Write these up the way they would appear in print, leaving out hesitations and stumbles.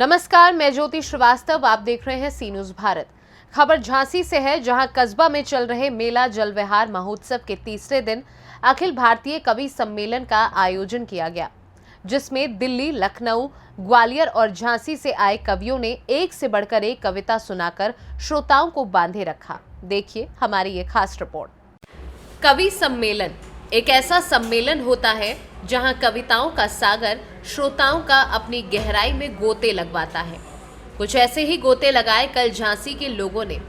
नमस्कार, मैं ज्योति श्रीवास्तव। आप देख रहे हैं सी न्यूज भारत। खबर झांसी से है, जहां कस्बा में चल रहे मेला जल विहार महोत्सव के तीसरे दिन अखिल भारतीय कवि सम्मेलन का आयोजन किया गया, जिसमें दिल्ली, लखनऊ, ग्वालियर और झांसी से आए कवियों ने एक से बढ़कर एक कविता सुनाकर श्रोताओं को बांधे रखा। देखिए हमारी ये खास रिपोर्ट। कवि सम्मेलन एक ऐसा सम्मेलन होता है जहां कविताओं का सागर श्रोताओं का अपनी गहराई में गोते लगवाता है। कुछ ऐसे ही गोते लगाए कल झांसी के लोगों ने,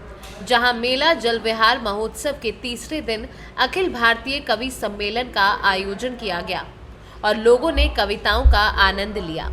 जहां मेला जल विहार महोत्सव के तीसरे दिन अखिल भारतीय कवि सम्मेलन का आयोजन किया गया और लोगों ने कविताओं का आनंद लिया।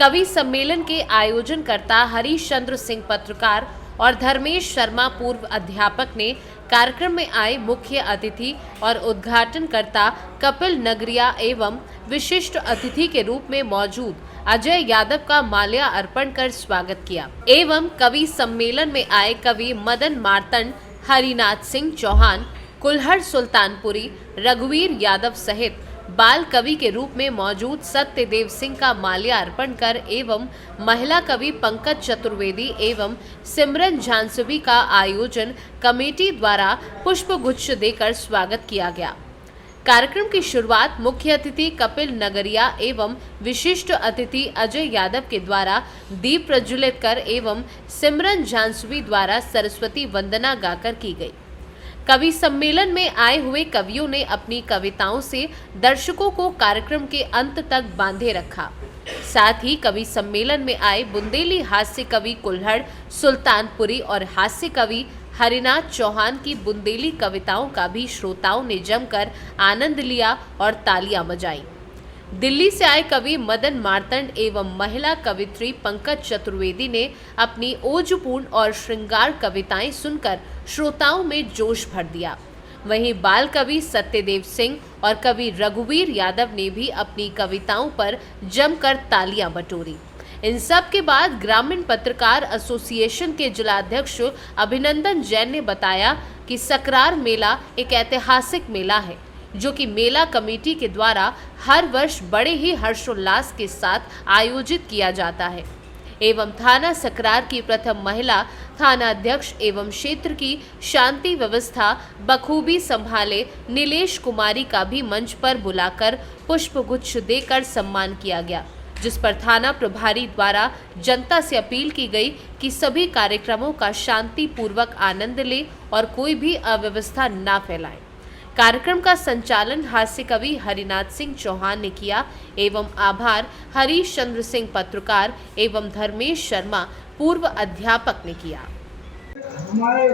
कवि सम्मेलन के आयोजनकर्ता हरीश चंद्र सिंह पत्रकार और धर्मेश शर्मा पूर्व अध्यापक ने कार्यक्रम में आए मुख्य अतिथि और उद्घाटनकर्ता कपिल नगरिया एवं विशिष्ट अतिथि के रूप में मौजूद अजय यादव का माल्या अर्पण कर स्वागत किया एवं कवि सम्मेलन में आए कवि मदन मार्तंड, हरिनाथ सिंह चौहान, कुल्हड़ सुल्तानपुरी, रघुवीर यादव सहित बाल कवि के रूप में मौजूद सत्यदेव सिंह का माल्या अर्पण कर एवं महिला कवि पंकज चतुर्वेदी एवं सिमरन झांसवी का आयोजन कमेटी द्वारा पुष्प गुच्छ देकर स्वागत किया गया। कार्यक्रम की शुरुआत मुख्य अतिथि कपिल नगरिया एवं विशिष्ट अतिथि अजय यादव के द्वारा दीप प्रज्वलित कर एवं सिमरन झांसवी द्वारा सरस्वती वंदना गाकर की गई। कवि सम्मेलन में आए हुए कवियों ने अपनी कविताओं से दर्शकों को कार्यक्रम के अंत तक बांधे रखा। साथ ही कवि सम्मेलन में आए बुंदेली हास्य कवि कुल्हड़ सुल्तानपुरी और हास्य कवि हरिनाथ चौहान की बुंदेली कविताओं का भी श्रोताओं ने जमकर आनंद लिया और तालियां बजाई। दिल्ली से आए कवि मदन मार्तंड एवं महिला कवित्री पंकज चतुर्वेदी ने अपनी ओजपूर्ण और श्रृंगार कविताएं सुनकर श्रोताओं में जोश भर दिया। वहीं बाल कवि सत्यदेव सिंह और कवि रघुवीर यादव ने भी अपनी कविताओं पर जमकर तालियां बटोरी। इन सब के बाद ग्रामीण पत्रकार एसोसिएशन के जिलाध्यक्ष अभिनंदन जैन ने बताया कि सकरार मेला एक ऐतिहासिक मेला है, जो कि मेला कमेटी के द्वारा हर वर्ष बड़े ही हर्षोल्लास के साथ आयोजित किया जाता है एवं थाना सकरार की प्रथम महिला थाना अध्यक्ष एवं क्षेत्र की शांति व्यवस्था बखूबी संभाले नीलेश कुमारी का भी मंच पर बुलाकर पुष्प गुच्छ देकर सम्मान किया गया, जिस पर थाना प्रभारी द्वारा जनता से अपील की गई कि सभी कार्यक्रमों का शांति पूर्वक आनंद ले और कोई भी अव्यवस्था न फैलाए। कार्यक्रम का संचालन हास्य कवि हरिनाथ सिंह चौहान ने किया एवं आभार हरीश चंद्र सिंह पत्रकार एवं धर्मेश शर्मा पूर्व अध्यापक ने किया। हमारे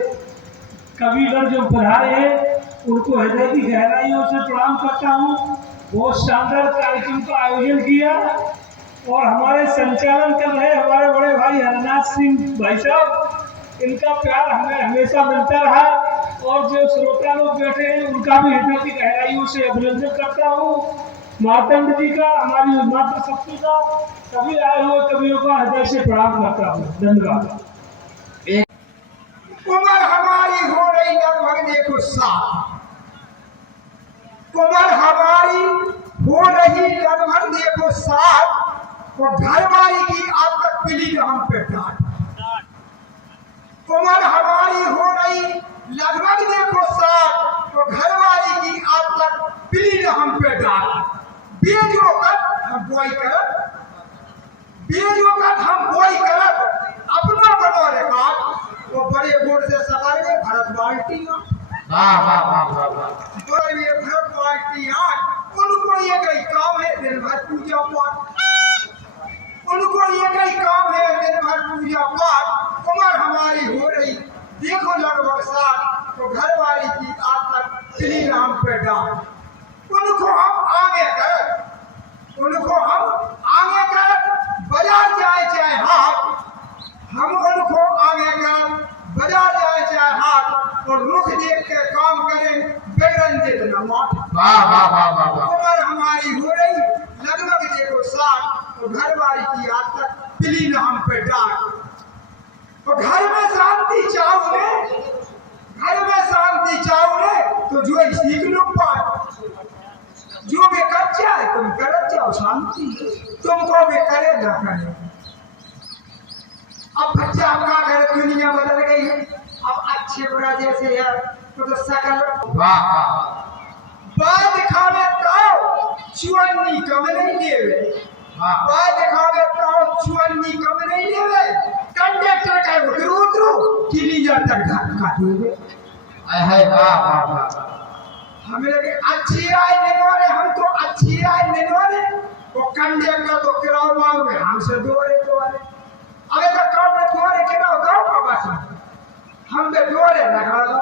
कविगण जो पधारे हैं उनको हृदय की गहराइयों से प्रणाम करता हूँ। बहुत शानदार कार्यक्रम का आयोजन किया और हमारे संचालन कर रहे हमारे बड़े भाई हरिनाथ सिंह भाई साहब, इनका प्यार हमें हमेशा मिलता रहा और जो श्रोता लोग बैठे हैं उनका भी हृदय की गहराइयों से अभिनंदन करता हूँ। मार्तंड जी का, हमारी मातृ शक्ति का, सभी आए हुए कवियों का हृदय से प्रणाम करता हूँ। धन्यवाद। उम्र हमारी हो रही लगभग देखो 7, उम्र हमारी हो रही लगभग देखो 7, तो घरवाली की आज तक पिली हम पे डांट। उम्र हमारी हो रही लगभग देखो 7, तो घरवाली की आज तक पिली हम पे डांट। बेजो कर हम बोई कर, बेजो कर हम बोई कर, अपना बनो रिकॉर्ड वो बड़े बोर्ड से सवाल है भारत बाल्टी। वाह वाह वाह वाह वाह। तो ये भारत बाल्टी आज उनको ये कई काम है दिन भर पूजा पाठ, उनको ये कई काम है दिन भर पूजा पाठ। उम्र हमारी हो रही देखो लगभग 7, तो घरवाली की आज तक श्री राम पे डांट। उनको हम आगे कर, उनको हम आगे कर, बाजार जाए चाहे हाथ, हम उनको आगे कर, बाजार जाए चाहे हाथ, और रुख देख के काम करें बेरंजित न माठ। वाह वाह वाह वाह। उम्र हमारी हो रही लगभग देखो 7, तो घरवाली की आज तक पिली न हम पे डांट। तो घर में शांति चाहोगे, घर में शांति चाहोगे तो जो सीख लो पाठ, जो भी कच्चा है तुम कर जाओ, शांति तुमको भी करे ना करे। अब बच्चा आपका घर दुनिया बदल गई है, अब अच्छे बुरा जैसे है तो सकल बाय दिखावे तो चुअन्नी कम नहीं लेवे, बाय दिखावे तो चुअन्नी कम नहीं लेवे, कंडक्टर का उतरू क्लीनर तक धक्का देवे। हमें लगे अच्छी राय निकाले, हम तो अच्छी राय निकाले, वो कंडक्टर तो किराया मांगे हमसे दोरे अबे तो कौन ने दोरे किराया गाँव का बस हम तो दोरे लगा लो,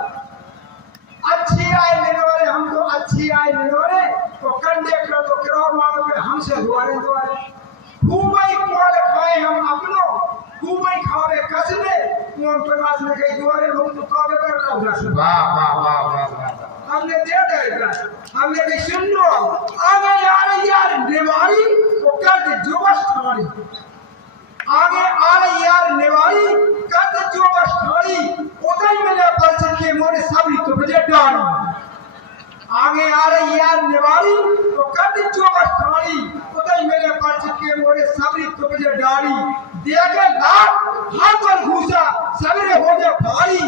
अच्छी राय निकाले, हम तो अच्छी राय निकाले, वो कंडक्टर तो किराया मांगे हमसे दोरे घूमे कोल खाए हम अपनो, घूमे खावे कसने मोन प्रकाश ने कही दोरे लोग तो कावे कर रहा हूँ हमने दे देगा, हमने कही सुन लो आगे यार निवारी वो कर जोश थारी, आगे आ रही यार निवारी कर जोश थारी, उधर मैंने परिचय के मोरे सभी तो मुझे डाली, आगे आ रही यार निवारी वो कर जोश थारी, उधर मैंने परिचय के मोरे सभी तो मुझे डाली, देखे लाभ हाथ पर घुसा सवेरे हो जाए भारी,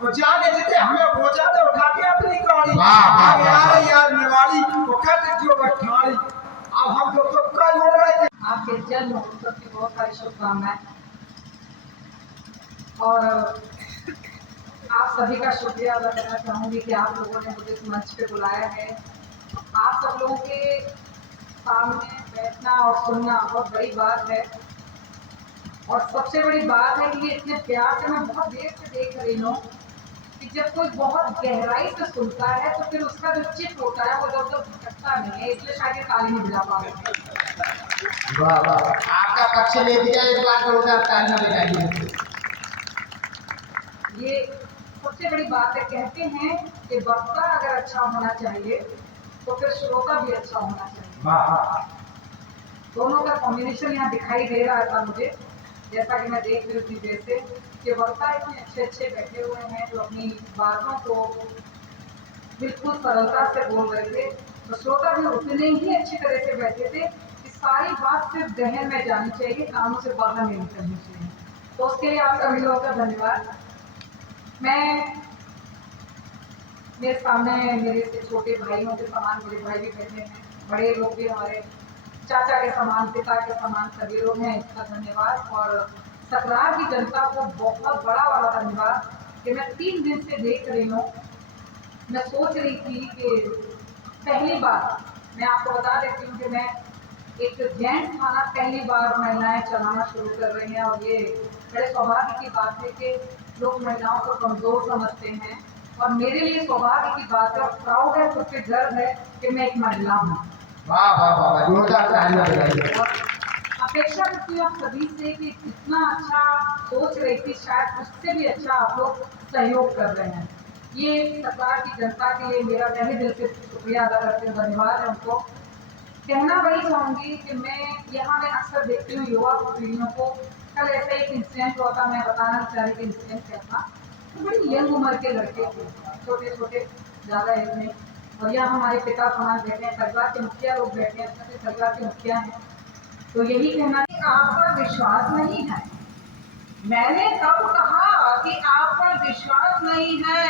तो जाने देते हमें पहुंचा दे उठा के अपनी गाड़ी, आगे आ रही यार निवारी वो कहते जो बठाड़ी, अब हम तो का जोड़ रहे थे। आपके जन्म उत्सव की बहुत सारी शुभकामनाएं और आप सभी का शुक्रिया अदा करना चाहूँगी कि आप लोगों ने मुझे इस मंच पे बुलाया है। आप सब लोगों के सामने बैठना और सुनना बहुत बड़ी बात है और सबसे बड़ी बात है कि ये इतने प्यार से मैं बहुत देर से देख रही हूँ कि जब कोई बहुत गहराई से सुनता है तो फिर उसका जो चित्त होता है वो जब भटकता नहीं है, इसलिए शायद ये ताली नहीं बजा पा रहे। आपका पक्ष ले दिया एक बार तो होगा ताली बजाइए। ये सबसे बड़ी बात है, कहते हैं कि वक्ता अगर अच्छा होना चाहिए तो फिर श्रोता भी अच्छा होना चाहिए। दोनों का कॉम्बिनेशन यहाँ दिखाई दे रहा था मुझे, जैसा कि मैं देख रही थी जैसे कि वक्ता इतने अच्छे बैठे हुए हैं जो अपनी बातों को बिल्कुल सरलता से बोल रहे थे, तो श्रोता भी उतने ही अच्छी तरह से बैठे थे कि सारी बात सिर्फ जहन में जानी चाहिए, कानों से बाहर नहीं निकलनी चाहिए। तो उसके लिए आप सभी लोगों का धन्यवाद। मैं मेरे सामने मेरे से छोटे भाइयों के समान मेरे भाई भी बैठे हैं, बड़े लोग भी हमारे चाचा के समान पिता के समान सभी लोग हैं, इसका धन्यवाद। और सकरार की जनता को बहुत बड़ा धन्यवाद कि मैं 3 दिन से देख रही हूँ। मैं सोच रही थी कि पहली बार मैं आपको बता देती हूँ कि मैं एक जेंट्स थाना पहली बार महिलाएं चलाना शुरू कर रही हैं और ये बड़े सौभाग्य की बात है कि लोग महिलाओं को कमज़ोर समझते हैं और मेरे लिए सौभाग्य की बात है और प्राउड है, खुद पे गर्व है कि मैं एक महिला हूँ। अपेक्षा करती हूँ आप सभी से कि जितना अच्छा सोच रही थी शायद उससे भी अच्छा आप लोग सहयोग कर रहे हैं। ये सरकार की जनता के लिए मेरा तहे दिल से शुक्रिया अदा करते हैं, धन्यवाद है उनको। कहना वही चाहूँगी कि मैं अक्सर देखती हूँ युवा पीढ़ियों को। कल ऐसा एक इंसिडेंट हुआ था, मैं बताना चाह रही थी इंसिडेंट क्या था। तो बड़ी यंग उम्र के लड़के थे, छोटे छोटे, ज़्यादा एज में, और यहाँ हमारे पिता समाज बैठे हैं, परिवार के मुखिया लोग बैठे हैं, सबसे परिवार के मुखिया हैं। तो यही कहना कि आप पर विश्वास नहीं है। मैंने कब कहा कि आप पर विश्वास नहीं है,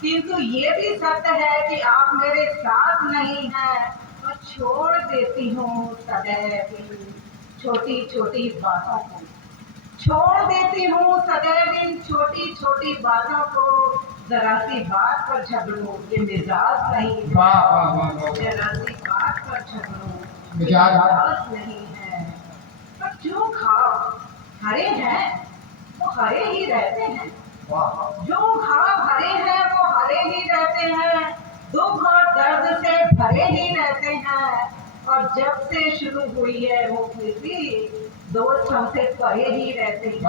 किंतु ये भी सत्य है कि आप मेरे साथ नहीं हैं। तो छोड़ देती हूँ सदैव छोटी छोटी बातों को, छोड़ देती हूँ सदैव इन छोटी छोटी बातों को। जरा सी बात पर झगड़ो ये मिजाज नहीं है, जरा सी बात पर झगड़ो मिजाज नहीं है। पर जो घाव हरे हैं वो हरे ही रहते हैं, जो घाव हरे हैं वो हरे ही रहते हैं, दुख और दर्द से भरे ही रहते हैं। और जब से शुरू हुई है वो कृषि, दोस्त हमसे परे ही रहते हैं,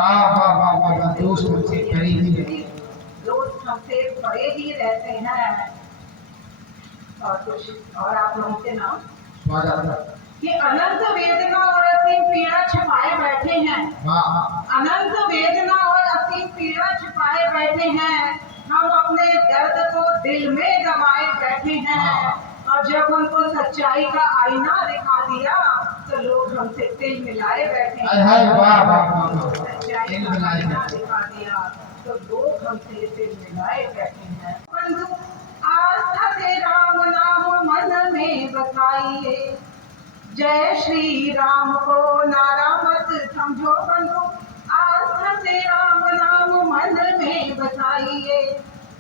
दोस्त हमसे परे ही रहते हैं। और कुछ और आप लोगों के नाम कि अनंत वेदना और असीम पीड़ा छिपाए बैठे हैं, अनंत वेदना और असीम पीड़ा छिपाए बैठे हैं। हम अपने दर्द को दिल में दबाए बैठे हैं और और जब उनको सच्चाई का आईना दिखा दिया तो लोग हमसे तिल मिलाए बैठे सच्चाई का आईना दिखा दिया तो लोग हमसे तिल मिलाए बैठे हैं। बंधु आस्था से राम नाम मन में बसाइए, जय श्री राम को नारा मत समझो बंधु, आस्था से राम नाम मन में बसाइए।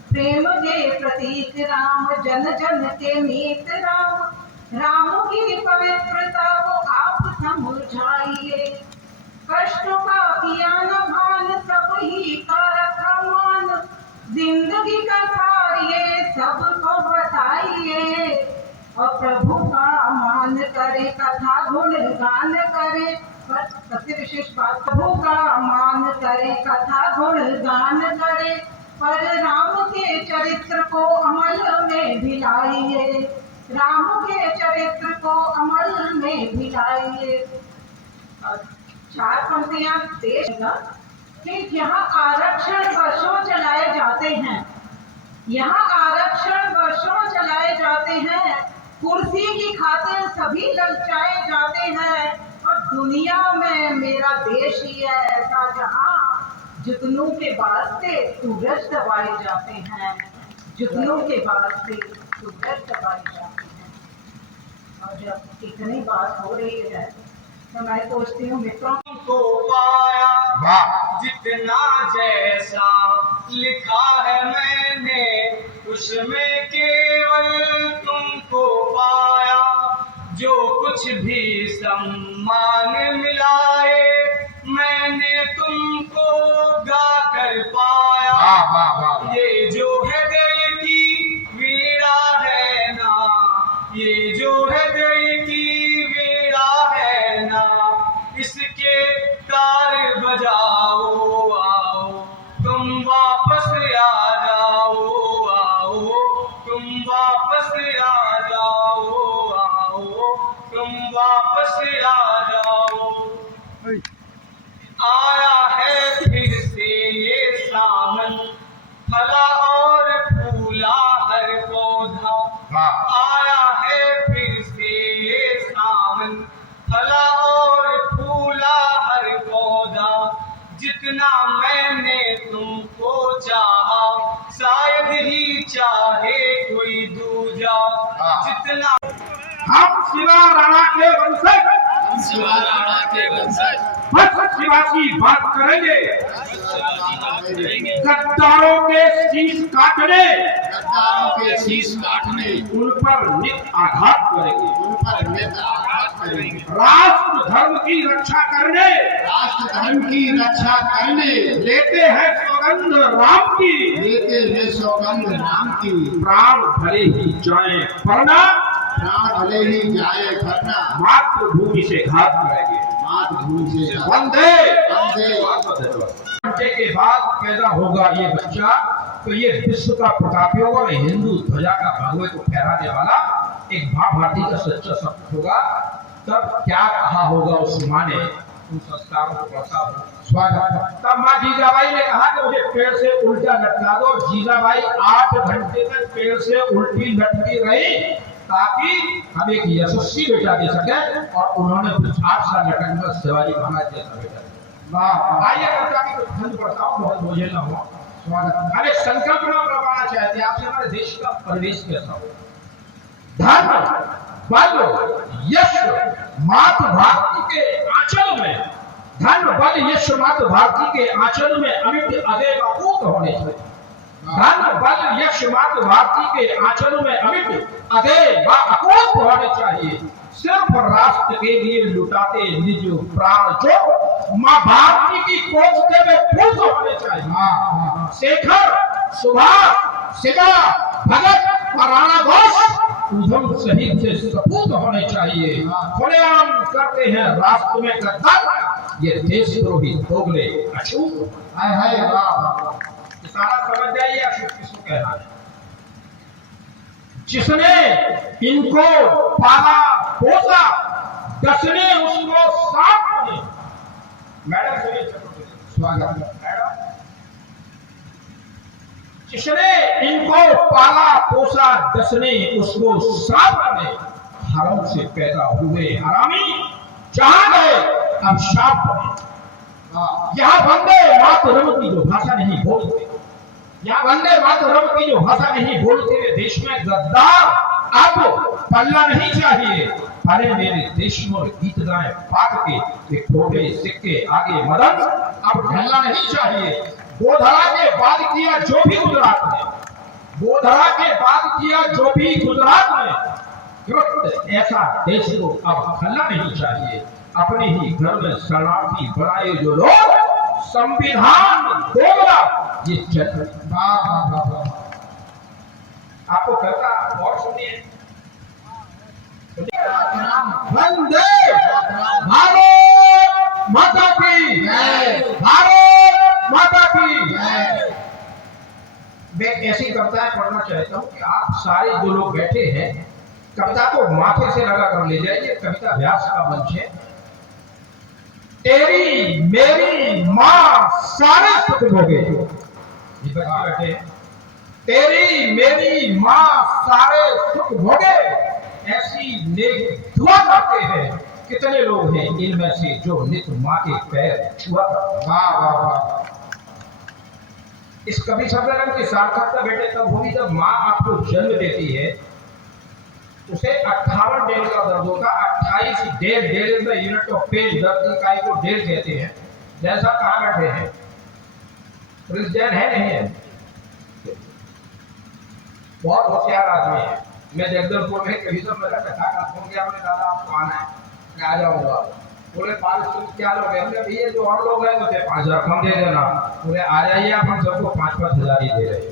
प्रेम के प्रतीक राम, जन जन के मीत राम, राम की पवित्रता को आप समझाइए। कष्टों का किया न भान, सब ही का रखा मान, जिंदगी का सार ये सबको बताइए। और प्रभु का मान करे, कथा गुण गान करे, पर सबसे विशेष बात, प्रभु का मान करे, कथा गुण गान करे, पर राम के चरित्र को अमल में भिलाइए, राम के चरित्र को अमल में भिलाइए। 4 पंक्तियां देश कि यहाँ आरक्षण वर्षों चलाए जाते हैं, यहाँ आरक्षण वर्षों चलाए जाते हैं, कुर्सी की खातिर सभी ललचाए जाते हैं। और दुनिया में मेरा देश ही है ऐसा जहाँ जुगनू के वास्ते सूरज दबाए जाते हैं, जुगनू के वास्ते सूरज दबाए जाते हैं। और जब इतनी बात हो रही है तो मैं सोचती हूँ मित्रों को पाया जितना जैसा लिखा है मैंने, उसमें केवल तुमको पाया। जो कुछ भी सम्मान मिलाए मैंने तुमको गा कर पाया। ये जो हृदय की वीणा है ना, ये जो हृदय की वीणा है ना, इसके तार बजाओ आओ, तुम वापस आ जाओ आओ, तुम वापस आ जाओ आओ, तुम वापस आ जाओ। आया है फिर से ये सावन, फला और फूला हर पौधा। आया है फिर से ये सावन, फला और फूला हर पौधा। जितना मैंने तुमको चाहा शायद ही चाहे कोई दूजा। जितना हम शिवा राणा के वंशज, बस शिवा की बात करेंगे, गद्दारों के शीश काटने, उन पर नित आघात करेंगे। राष्ट्र धर्म की रक्षा करने, लेते हैं सौगंध राम की, प्राण भले ही जाए वरना मातृभूमि से घात करेंगे। वंदे घंटे के बाद पैदा होगा ये बच्चा, तो ये विश्व का प्रतापी होगा और हिंदू ध्वजा का भगवे को फहराने वाला एक माँ भारती का सच्चा सपूत होगा। तब क्या कहा होगा उस माँ ने, उन संस्कारों को पढ़ता हो स्वागत। तब माँ जीजाबाई ने कहा कि मुझे पेड़ से उल्टा लटका दो। जीजाबाई 8 घंटे तक पेड़ से उल्टी लटकी रही ताकि हम एक यशस्वी बेटा दे सके, और उन्होंने 8 साल लटककर शिवाजी महाराज जैसा बेटा दिया। आइए कुछ खंड पढ़ता हूँ, बहुत बोझिल ना हो। स्वागत। अरे संकल्पना करवाना चाहते हैं आपसे, हमारे देश का परिवेश कैसा हो। धर्म बल यश मातृ भारती के आंचल में, धर्म बल यश मातृ भारती के आंचल में अमिट अदेव अकूत होने चाहिए। धर्म बल यश मातृ भारती के आंचल में अमिट अदेव अकूत होने चाहिए। सिर्फ राष्ट्र के लिए लुटाते निज प्राण जो माँ भारती की कोख में फूट होने चाहिए। शेखर, सुभाष, शिवा, भगत और राणा घोष उधम शहीद से सपूत होने चाहिए। खुलेआम करते हैं राष्ट्र में गद्दार, ये देशद्रोही दोगले अछूत। सारा समझ जाइए अशोक किसको कहना है। जिसने इनको पाला पोसा, दसने उसको साथ में। मैडम सुनिए, स्वागत। जिसने इनको पाला पोसा जिसने उसको साफ ने हराम से पैदा हुए हरामी जहां गए अब शाप पड़े। यहाँ वंदे मातरम की जो भाषा नहीं बोलते, यहाँ वंदे मातरम की जो भाषा नहीं बोलते वे देश में गद्दार अब पल्ला नहीं चाहिए। अरे मेरे देश में गीत गाए पाक के एक थोड़े सिक्के आगे मदद अब ढलना नहीं चाहिए। गोधरा के बाद किया जो भी गुजरात में, गोधरा के बाद किया जो भी गुजरात में, ऐसा देश को अब खलना नहीं चाहिए। अपने ही घर में शरणार्थी बनाए जो लोग संविधान दोगला ये चल आपको करता और सुनिए। वंदे भारत माता की जय, भारत माता की जय। मैं ऐसी कविताएं पढ़ना चाहता हूं कि आप सारे जो लोग बैठे हैं कविता को माथे से लगा कर ले जाइए। कविता व्यास का मंच है। तेरी मेरी माँ सारे सुख भोगे, ये बच्चे बैठे हैं। तेरी मेरी माँ सारे सुख भोगे, ऐसी नेक दुआ करते हैं कितने लोग हैं इनमें से जो नित माँ के पैर छुआ करते। वाह वाह वाह। इस कवि सम्मेलन की सार्थकता बेटे तब होगी जब माँ आपको जन्म देती है। उसे 58 डेल का दर्द होगा। 28 dol in the unit of pain, दर्द इकाई को डेल कहते हैं। जैसा कहाँ बैठे हैं प्रिंस जैन है नहीं है, बहुत होशियार आदमी है। मैं जगदलपुर में कभी सब मेरा कथा फोन किया, मैंने दादा आपको आना है, मैं आ जाऊंगा। बोले 500 क्या लोग हैं? हमने भैया जो और लोग हैं मुझे 5000 कम दे देना। बोले आ जाइए आप, हम सबको 5-5 हजार ही दे रहे हैं।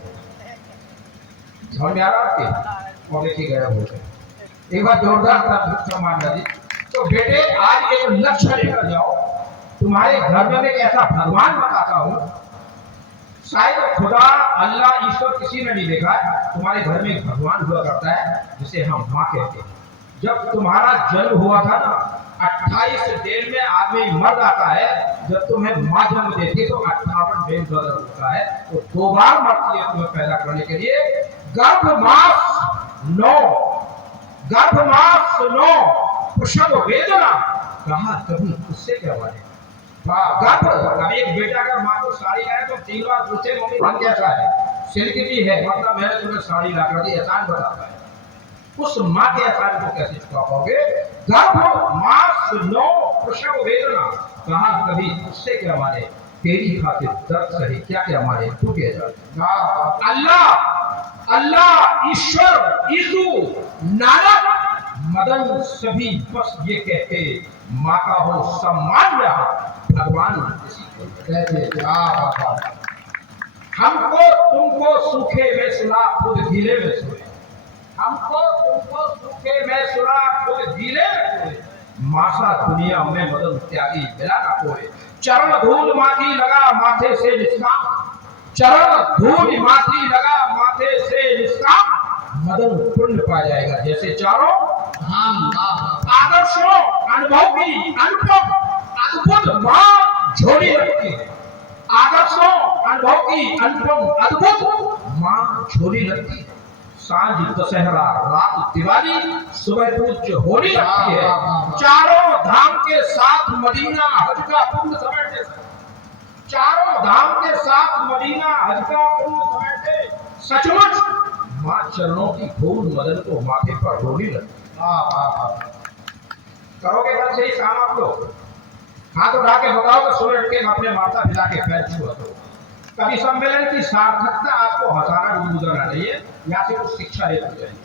समझ में आ रहा आपके? और देखिए गया बोले एक बार जोरदार सम्मान जी। तो बेटे आज एक लक्ष्य लेकर जाओ। तुम्हारे घर में एक ऐसा भगवान बताता हूँ, शायद खुदा अल्लाह ईश्वर किसी ने नहीं देखा है। तुम्हारे घर में एक भगवान हुआ करता है जिसे हम माँ कहते हैं। जब तुम्हारा जन्म हुआ था ना, 28 दिन में आदमी मर जाता है। जब तुम्हें माँ जन्म देती है तो 58 दिन का जन्म होता है। तो 2 बार मरती है तुम्हें पैदा करने के लिए। गर्भ मास 9, गर्भ मास 9, प्रसव वेदना कहा कभी उससे क्या बने। गर्भ कभी एक बेटा अगर माँ को साड़ी लाए तो 3 बार पूछे मम्मी बन कैसा है, सिल्क भी है, मतलब मैंने तुम्हें साड़ी ला कर दी, एहसान बताता है। उस माँ के एहसान को कैसे चुका पाओगे। गर्भ मास 9, प्रसव वेदना कहा कभी उससे क्या माने। तेरी खातिर दर्द सही क्या क्या माने तू कह जा। अल्लाह अल्लाह ईश्वर यीशु नानक मदन सभी बस ये कहते माँ का हो सम्मान रहा भगवान कहते। हमको तुमको सूखे में सुना खुद गीले में सोए, हमको तुमको सूखे में सुना खुद गीले में सोए। मासा दुनिया में मदन त्यागी मिला ना कोई। चरण धूल माथी लगा माथे से निष्काम, चरण धूल माथी लगा माथे से निष्काम। मदन पुण्य पा जाएगा जैसे चारों आदर्शों अनुभव की अनुपम अद्भुत माँ झोली रखती है। आदर्शों अनुभव की अनुपम अद्भुत माँ झोली रखती है। सांझ दशहरा रात दिवाली सुबह पूज्य होली रखती है। चारों धाम के साथ मदीना हज का पुण्य समेटे, चारों धाम के साथ मदीना हज का पुण्य समेटे। सचमुच माँ चरणों की धूल मदन को माथे पर डोली लगती। करोगे कल से ही काम आप लोग? हाथ उठा के बताओ तो सुबह के अपने माता पिता के पैर छुआ दो। कभी सम्मेलन की सार्थकता आपको हजारा गुजरना नहीं है, यहाँ से कुछ शिक्षा लेकर जाइए।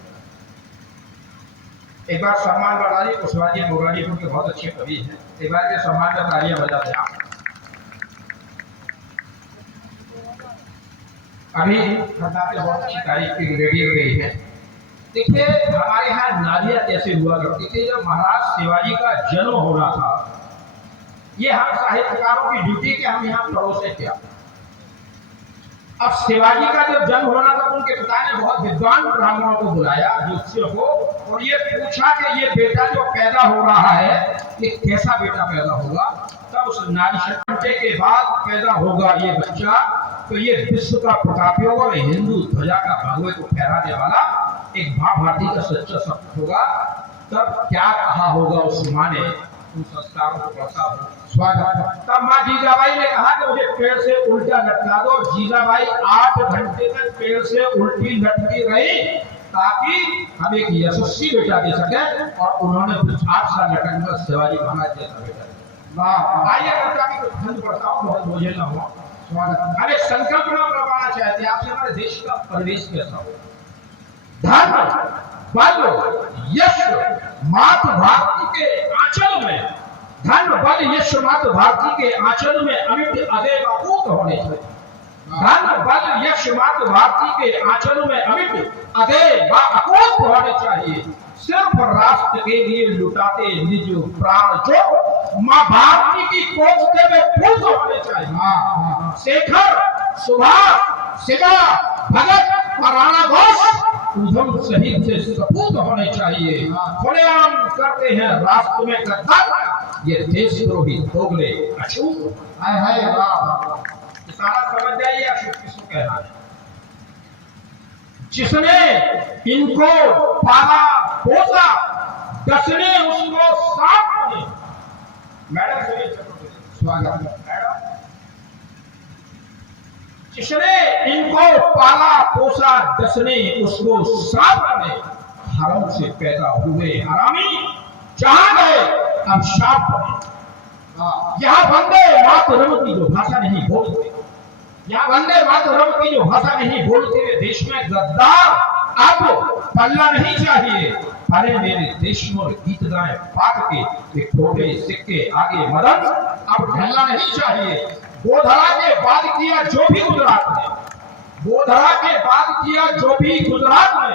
एक बार सम्मान बरदारी कुशवाहा जी मोरानीपुर के बहुत अच्छे कवि हैं, एक बार के सम्मान में तालियां बजाते हैं। अभी बहुत अच्छी तारीफ की रेडियो गई है। देखिए हमारे यहाँ नादिया कैसे हुआ करती थी। जब महाराज शिवाजी का जन्म होना था, ये हम साहित्यकारों की ड्यूटी के हम यहाँ परोसे क्या। अब शिवाजी का जब जन्म होना था तो उनके पिता ने बहुत विद्वान ब्राह्मणों को बुलाया, ज्योतिषियों को, और ये पूछा कि ये बेटा जो पैदा हो रहा है, ये कैसा बेटा पैदा होगा, तब उस नारी घंटे के बाद पैदा होगा ये बच्चा, तो ये विश्व का प्रतापी होगा और हिंदू ध्वजा का भगवे को फहराने वाला एक माँ भारती का सच्चा सपूत होगा। तब क्या कहा होगा उस माँ ने, उन संस्कारों को पढ़ता हो स्वागत। तब माँ जीजाबाई ने कहा कि मुझे पेड़ से उल्टा लटका दो। जीजाबाई 8 घंटे तक पेड़ से उल्टी लटकी रही ताकि हम एक यशस्वी बेटा दे सके, और उन्होंने 8 साल लटककर शिवाजी महाराज जैसा बेटा दिया। आइए कविता की कुछ खंड पढ़ता हूँ, बहुत बोझिल ना हो। स्वागत। अरे संकल्पना करवाना चाहते हैं आपसे, हमारे देश का परिवेश कैसा हो। धर्म, बल, यश मातृ भारती के आंचल में, धन बल यश मातृ भारती के आंचल में अमिट अजय अकूत होने चाहिए। धन बल यश मातृ भारती के आंचल में अमिट अजय अकूत होने चाहिए। सिर्फ राष्ट्र के लिए लुटाते निज प्राण जो माँ भारती की कोचते में पूत होने चाहिए। शेखर, सुभाष, शिवा, भगत और राणा घोष उधम शहीद से सपूत होने चाहिए। खुलेआम करते हैं राष्ट्र में गद्दार ये देशद्रोही दोगले अछूत। हाय हाय वाह, सारा समझ जाइए अशोक किसको कहना है। जिसने इनको पाला पोसा, दसने उसको साथ बने। मैडम सुनिए, स्वागत मैडम। जिसने इनको पाला पोसा, दसने उसको साथ बने। हरम से पैदा हुए हरामी जहां गए अब शाप बने। यहाँ वंदे मातरम की जो भाषा नहीं बोलते, यहाँ वंदे मातरम की जो भाषा नहीं बोलते वे देश में गद्दार अब पल्ला नहीं चाहिए। अरे मेरे देश में गीत गाए पाट के वे खोटे सिक्के आगे मदद अब ढलना नहीं चाहिए। गोधरा के बाद किया जो भी गुजरात में, गोधरा के बाद किया जो भी गुजरात में,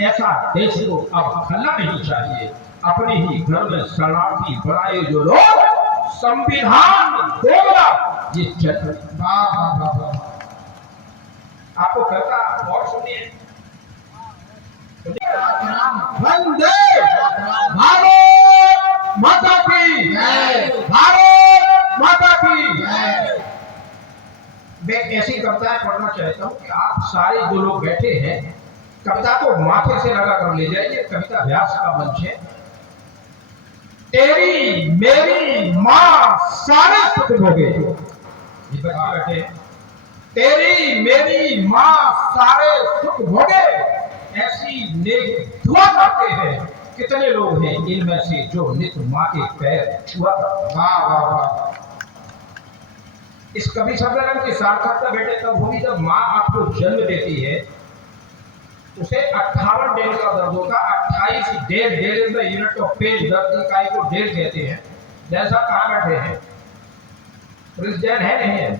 ऐसा देश को अब खलना नहीं चाहिए। अपने ही घर में शरणार्थी बनाए जो लोग, संविधान दोगला ये चल। आपको कहता और सुनिए। वंदे भारत माता की जय, भारत माता की जय। मैं ऐसी कविताएं पढ़ना चाहता हूँ कि आप सारे जो लोग बैठे हैं कविता को माथे से लगा कर ले जाइए। कविता व्यास का मंच है। तेरी मेरी माँ सारे सुख भोगे, ये बच्चे बैठे हैं। तेरी मेरी माँ सारे सुख भोगे, ऐसी नेक दुआ करते हैं कितने लोग हैं इनमें से जो नित्य माँ के पैर छुआ करते। वाह वाह वाह। इस कवि सम्मेलन की सार्थकता बेटे तब होगी जब माँ आपको जन्म देती है, उसे 58 डेल का दर्द होता, 28 dol the unit of page, दर्द इकाई को डेल कहते हैं। जैसा कहाँ बैठे हैं, प्रेसिडेंट है नहीं है,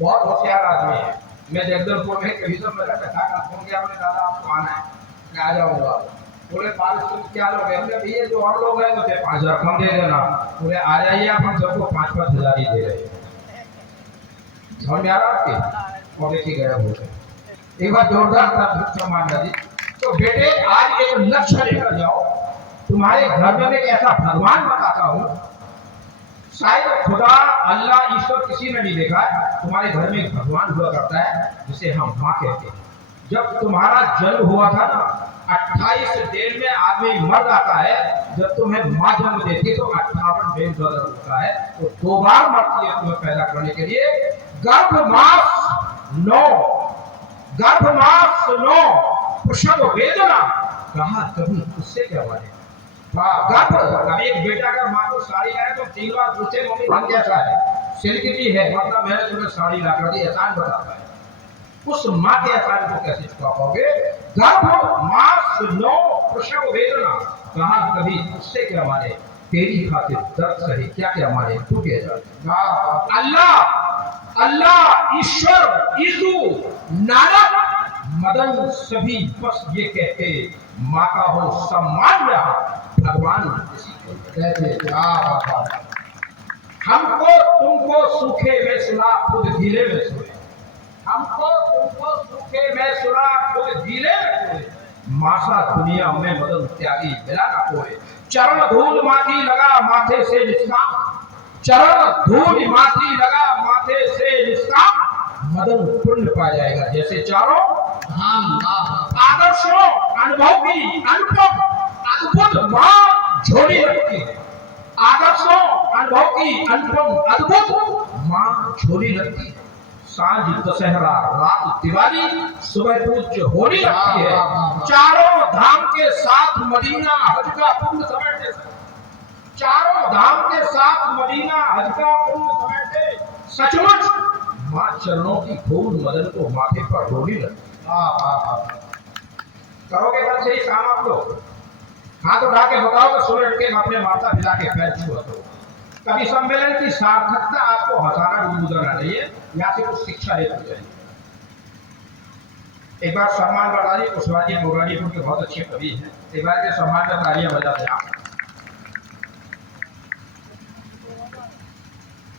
बहुत होशियार आदमी है। मैं जगदलपुर में कभी तो मेरा कथा का फोन किया, बोले दादा आपको आना है, मैं आ जाऊंगा। बोले पारिश्रमिक क्या लोग हैं, भैया जो और लोग हैं मुझे 5000 कम दे देना। बोले आ जाइए आप, हम सबको 5-5 हजार ही दे रहे हैं। समझ में आ रहा आपके, और देखिए गया बोले एक बार जोरदार था मान्या जी। तो बेटे आज एक लक्ष्य लेकर जाओ। तुम्हारे घर में मैं ऐसा भगवान बताता हूँ, शायद खुदा अल्लाह ईश्वर किसी ने नहीं देखा। तुम्हारे घर में एक भगवान हुआ करता है जिसे हम माँ कहते हैं। जब तुम्हारा जन्म हुआ था ना, 28 दिन में आदमी मर जाता है। जब तुम्हें माँ जन्म देती है तो 58 दिन गर्भ होता है, तो 2 बार मरती है तुम्हें पैदा करने के लिए। गर्भ मास 9, गर्भ मास 9, प्रसव वेदना कहा कभी उससे क्या वाले। कभी एक बेटा अगर माँ को साड़ी लाए तो 3 बार पूछे मम्मी बन कैसा है, सिल्क भी है, मतलब मैंने तुम्हें साड़ी ला कर दी, एहसान बताता है। उस माँ के एहसान को कैसे चुका पाओगे। गर्भ मास 9, प्रसव वेदना कहा कभी उससे क्या माने, तेरी खातिर दर्द सही क्या क्या माने तू कह जा। अल्लाह अल्लाह ईश्वर यीशु नानक मदन सभी बस ये कहते माँ का हो सम्मान रहा भगवान इसी को कहते। हमको तुमको सूखे में सुना खुद गीले में सोए, हमको तुमको सूखे में सुना खुद गीले में सोए। मासा दुनिया में मदन त्यागी मिला ना कोई। चरण धूल माथी लगा माथे से निष्काम, चरण धूल माथी लगा माथे से निष्काम, मदन पुण्य पा जाएगा जैसे चारों धाम। आदर्शों अनुभव की अनुपम अद्भुत माँ झोली रखती है, आदर्शों अनुभव की अनुपम अद्भुत माँ झोली रखती है। सांझ दशहरा, रात दिवाली, सुबह पूज्य होली रखती है। चारों धाम के साथ मदीना हज का पुण्य समेटे, चारों धाम के साथ मदीना हज का पुण्य समेटे। सचमुच माँ चरणों की धूल मदन को माथे पर डोली लगती। करोगे कल से ही काम आप लोग? हाथ उठा के बताओ तो सुबह उठ के अपने माता पिता के पैर छुआ दो। कभी सम्मेलन की सार्थकता आपको हजारा गुनगुनाना नहीं है, यहाँ से कुछ शिक्षा लेकर जाइए। एक बार सम्मान बरदारी कुशवाहा जी मोरानीपुर के बहुत अच्छे कवि हैं, एक बार के सम्मान में तालियां बजाते हैं आप।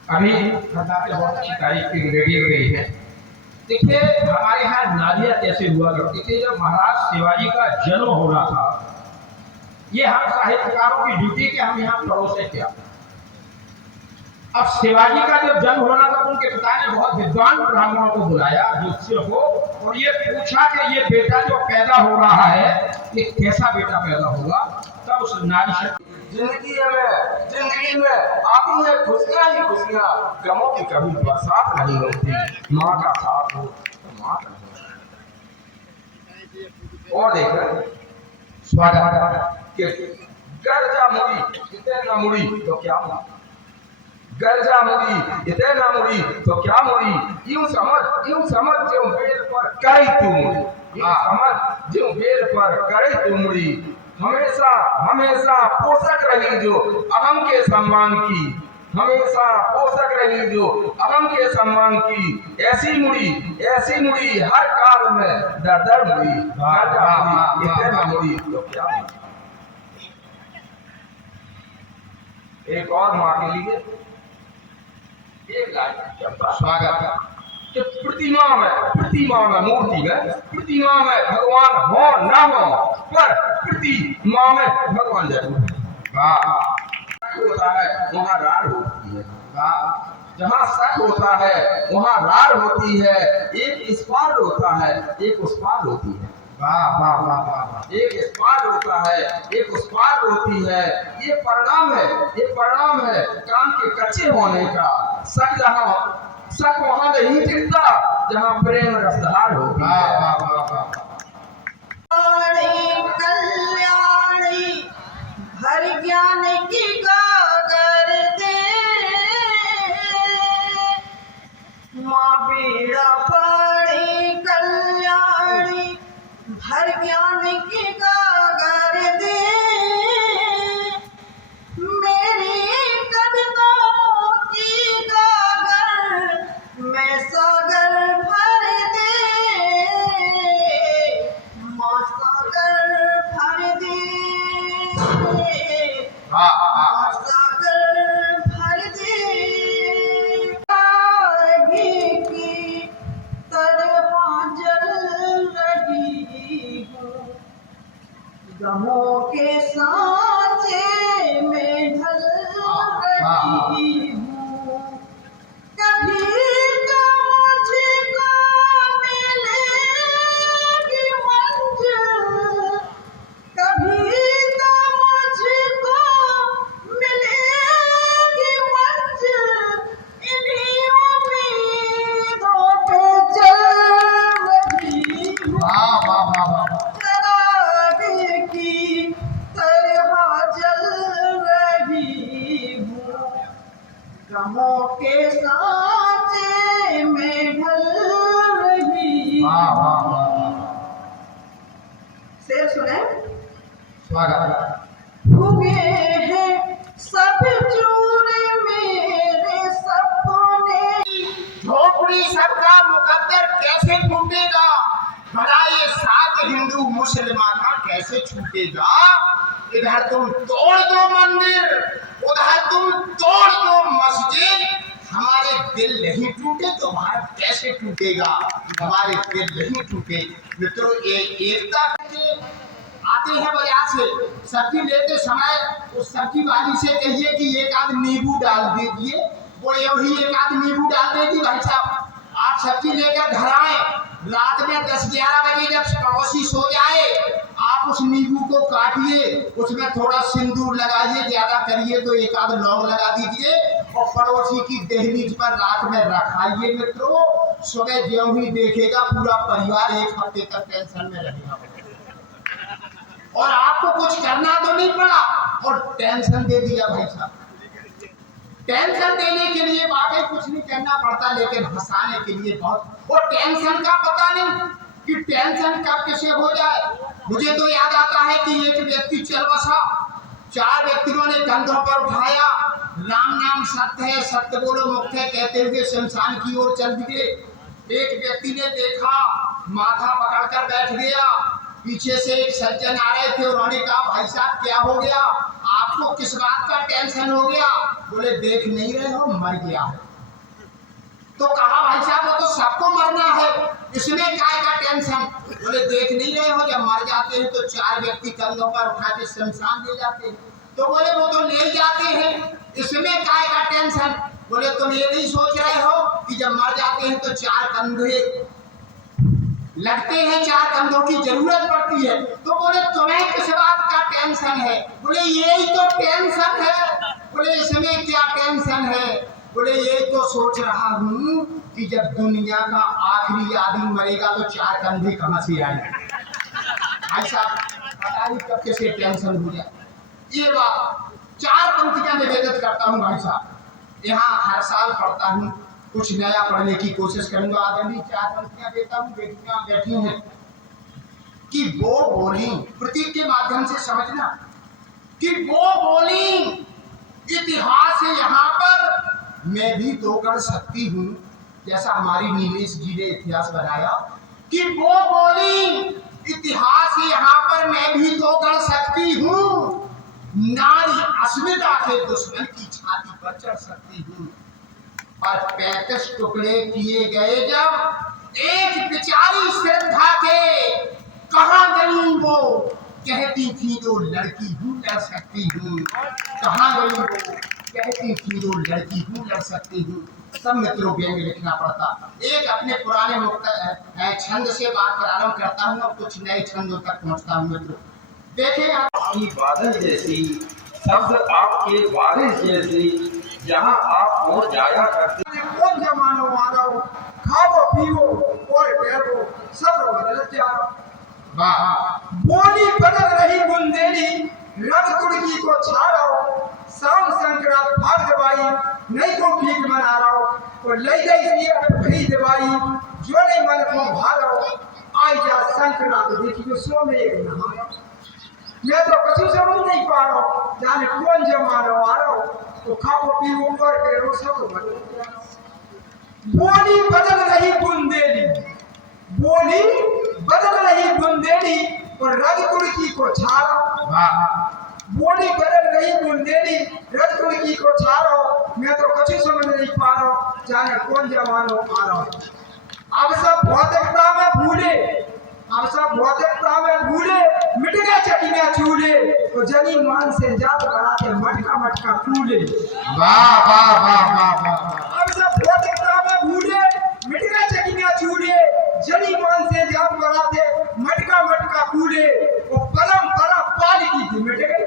अभी खन्ना पे बहुत अच्छी तारीफ की रेडियो गई है। देखिए हमारे यहाँ नालियां कैसे हुआ करती थी जब महाराज शिवाजी का जन्म हो रहा था। ये हम साहित्यकारों की ड्यूटी के हम यहाँ परोसे क्या। अब शिवाजी का जब जन्म होना था तो उनके पिता ने बहुत विद्वान ब्राह्मणों को बुलाया ज्योतिषियों को, और ये पूछा कि ये बेटा जो पैदा हो रहा है ये कैसा बेटा पैदा होगा। तब उस नारी शक्ति जिंदगी में आती है खुशियां ही खुशियां, गमों की कभी बरसात नहीं होती। माँ का साथ हो तो माँ का और देख स्वागत के गर्जा मुड़ी इतने न मुड़ी तो क्या मुड़ी, गर्जा मुड़ी इतने न मुड़ी तो क्या मुड़ी। यूं समझ जो बेर पर करे तू मुड़ी, यूं समझ जो बेर पर करे तू मुड़ी। हमेशा हमेशा पोषक रही जो अहम के सम्मान की, हमेशा पोषक रही जो अहम के सम्मान की। ऐसी मुड़ी हर काल में दर दर मुड़ी, इतने न मुड़ी तो क्या मुड़ी। एक और माँ के लिए एक लाइन स्वागत कि प्रतिमा में मूर्ति में, प्रतिमा में भगवान हो न हो पर प्रतिमा में भगवान जरूर होता है वहाँ रार होती है। जहाँ शक होता है वहाँ रार होती है। एक इस पार होता है एक उस पार होती है। एक इस पार होता है एक उस पार होती है। ये परिणाम है काम के कच्चे होने का। शक वहाँ नहीं टिकता जहाँ प्रेम रसधार होती है। कल्याणी हर ज्ञान की गागर दे, माँ पीड़ा पड़ी कल्याणी हर ज्ञान की गागर दे। मेरी कविताओं की गागर में सागर भर दे, माँ सागर भर दे, माँ सागर भर दे। आगे की तरह जल रही हूँ, गमों के सांचे में ढल रही हूँ। कभी तो मुझको मिलेगी मंजिल, कभी तो मुझको मिलेगी मंजिल। इन्हीं उम्मीदों पे चल रही हूँ, चरागे की तरह जल रही हूँ। गमों के सांचे में ढल रही हूँ। शेर सुने। स्वागत भूगे हैं सब चूरे मेरे सपने। झोपड़ी सबका मुकद्दर कैसे टूटेगा, भला ये साथ हिंदू मुसलमान का कैसे छूटेगा। इधर तुम तोड़ दो मंदिर, उधर तुम तोड़ दो मस्जिद। हमारे दिल नहीं टूटे तो भारत कैसे टूटेगा, हमारे दिल नहीं टूटे। मित्रों, ये एकता के आते हैं बाजार से, सब्जी लेते समय उस सब्जी वाली से कहिए कि एक आध नींबू डाल दीजिए, वो यही एक आध नींबू डाल देगी। भाई साहब आप सब्जी लेकर घर आए, रात में 10-11 बजे जब पड़ोसी सो जाए, आप उस नींबू को काटिए, उसमें थोड़ा सिंदूर लगाइए, ज्यादा करिए तो एक आध लौंग लगा दीजिए और पड़ोसी की दहलीज पर रात में रखाइए। मित्रों सुबह ज्यों ही देखेगा पूरा परिवार एक हफ्ते तक टेंशन में रहेगा और आपको कुछ करना तो नहीं पड़ा और टेंशन दे दिया। भाई साहब टेंशन देने के लिए वाकई कुछ नहीं करना पड़ता, लेकिन हंसाने के लिए बहुत। और टेंशन का पता नहीं कि टेंशन कब कैसे हो जाए। मुझे तो याद आता है कि एक व्यक्ति चल बसा, 4 व्यक्तियों ने कंधों पर उठाया, राम नाम सत्य है, सत्य बोलो मुक्त है कहते हुए शमशान की ओर चल दिए। एक व्यक्ति ने देखा, माथा पकड़कर बैठ गया, पीछे से एक सज्जन आ रहे थे, उन्होंने कहा भाई साहब क्या हो गया, आपको किस बात का टेंशन हो गया? बोले देख नहीं रहे हो मर गया है। तो कहा भाई साहब वो तो सबको मरना है, इसमें काय का टेंशन? बोले देख नहीं रहे हो जब मर जाते हैं तो 4 व्यक्ति कंधों पर उठा के शमशान ले जाते हैं। तो बोले वो तो ले जाते हैं, इसमें काय का टेंशन? बोले तुम ये नहीं सोच रहे हो कि जब मर जाते हैं तो 4 कंधे लगते हैं, 4 कंधों की जरूरत पड़ती है। तो बोले तुम्हें किस बात का टेंशन है? बोले यही तो टेंशन है। बोले इसमें क्या टेंशन है? बोले यही तो सोच रहा हूँ कि जब दुनिया का आखिरी आदमी मरेगा तो 4 कंधे कहाँ से आएंगे। भाई साहब पता नहीं कब कैसे टेंशन हो जाए। ये बात 4 पंक्तियां निवेदित करता हूँ। भाई साहब यहाँ हर साल पढ़ता हूँ, कुछ नया पढ़ने की कोशिश करूंगा। आदमी 4 पंक्तियां देता हूँ, बेटियां बैठी हैं कि वो बोली, प्रतीक के माध्यम से समझना कि वो बोली इतिहास है यहाँ पर मैं भी तो कर सकती हूँ, जैसा हमारी नीलेश जी ने इतिहास बनाया कि वो बोली इतिहास है यहाँ पर मैं भी तो कर सकती हूँ, नारी अस्मिता के दुश्मन की छाती पर चढ़ सकती हूँ। और 35 टुकड़े किए गए जब एक बेचारी श्रद्धा के, कहाँ गई वो कहती थी जो लड़की हूँ लड़ सकती हूँ, कहाँ गई वो कहती थी जो लड़की हूँ लड़ सकती हूँ। सब मित्रों व्यंग्य लिखना पड़ता। एक अपने पुराने छंद से बात प्रारंभ करता हूँ और कुछ नए छंदों तक पहुँचता हूँ। मित्रों देखिए आपकी बादल जैसी, शब्द आपके बारिश जैसी, जहाँ आप हो जाया करते। कौन जमानो मानो, खाओ पियो और बैठो सब बदल जाओ। बोली बदल रही बुंदेली, रंग तुड़की को छाड़ो, शाम संक्रांत भाग दवाई नहीं को ठीक मना रहो, और ले जाइए भरी दवाई जो नहीं मन को भालो, आई जा संक्रांत देखियो सो में एक नहा। मैं तो कछु समझ नहीं पा रहा हूँ, जाने कौन जमानो आ रहा हो, तो खाओ पियो और बैठो सब बदल जाओ। बोली बदल रही बुंदेली, बोली बदल रही बुंदेली और रंग तुड़की को छाड़ो। बोली बदल रही बुंदेली रंग तुड़की को छाड़ो, मैं तो कुछ समझ नहीं पा रहा हूँ, जाने कौन जमानो आ रहा हो। अब सब भौतिकता में भूले, अब सब भौतिकता में भूले, मिट गए चटिया चूल्हे, तो जनी मान से जात बनाते मटका मटका कूले। वाह वाह वाह वाह वाह। अब सब भौतिकता में भूले, मिट गए चटिया चूल्हे, जनी मान से जात बनाते मटका मटका कूले। वो परंपरा पालकी की मिट गई,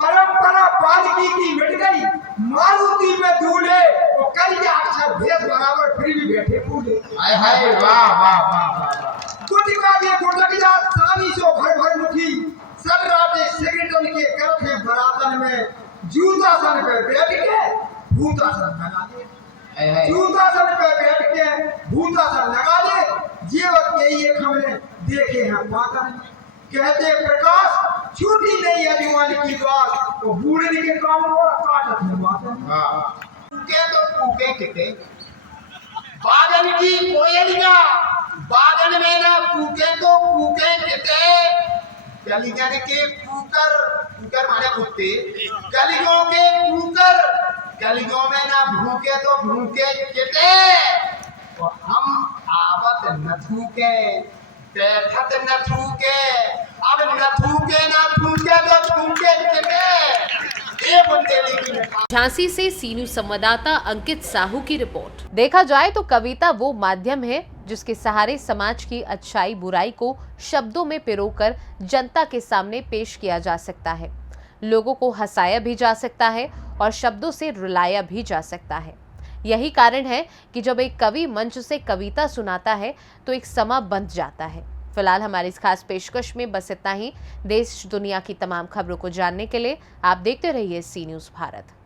परंपरा पालकी की मिट गई, मारुति में दूल्हे, वो कई अक्षर भेद बराबर फिर भी बैठे पूले। हाय हाय वाह वाह वाह वाह। गुटका के गुटक जा सानी सो भर भर मुठी, सर राते सिगरेटन के करखे बरातन में, जूतासन पे बैठ के भूतासन लगा ले, जूतासन पे बैठ के भूतासन लगा ले, जीवत के ये हमने देखे हैं बातन। कहते प्रकाश छूटी नहीं है जुबान की बात, तो बूढ़े के काम और काटत है बातन। कूके तो कूके किते, बादन की कोयलिया बादन में ना कूके तो कूके किते, गलिगन के कूकर, कूकर माने कुत्ते, गलियों के कूकर, गलियों में ना भूखे तो भूखे किते, और हम आवत न थूके, बैठत न थूके, अब न थूके तो थूके ए बुंदेली की झांसी से सीनू संवाददाता अंकित साहू की रिपोर्ट। देखा जाए तो कविता वो माध्यम है जिसके सहारे समाज की अच्छाई बुराई को शब्दों में पिरोकर जनता के सामने पेश किया जा सकता है। लोगों को हंसाया भी जा सकता है और शब्दों से रुलाया भी जा सकता है। यही कारण है कि जब एक कवि मंच से कविता सुनाता है तो एक समा बंध जाता है। फिलहाल हमारी इस खास पेशकश में बस इतना ही। देश दुनिया की तमाम खबरों को जानने के लिए आप देखते रहिए सी न्यूज़ भारत।